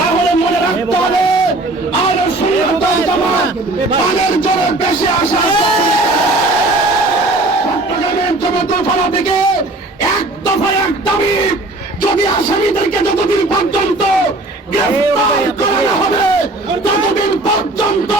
তাহলে মনে রাখতে হবে আর সুন্দর জোরে বেশি আসা চট্টগ্রামের ফলা থেকে এক দফা এক দাবি যদি আসামিদেরকে যতদিন পর্যন্ত গ্রেফতার করানো হবে ততদিন পর্যন্ত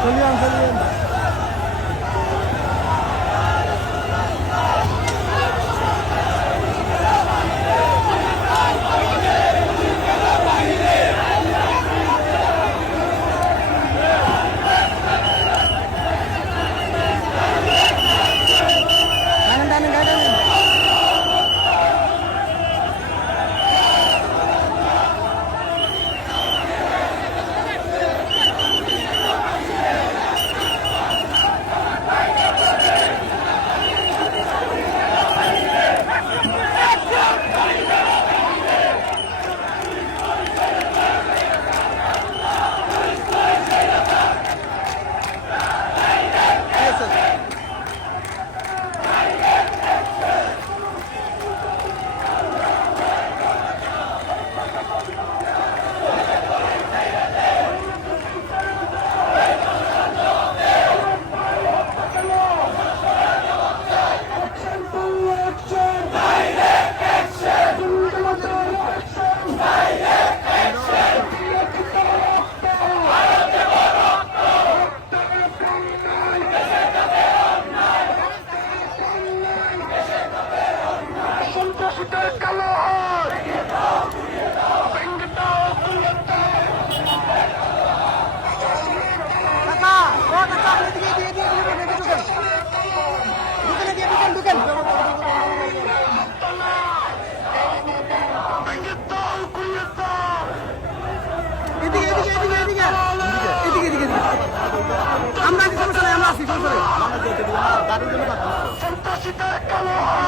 再见，再见。Kita kalah!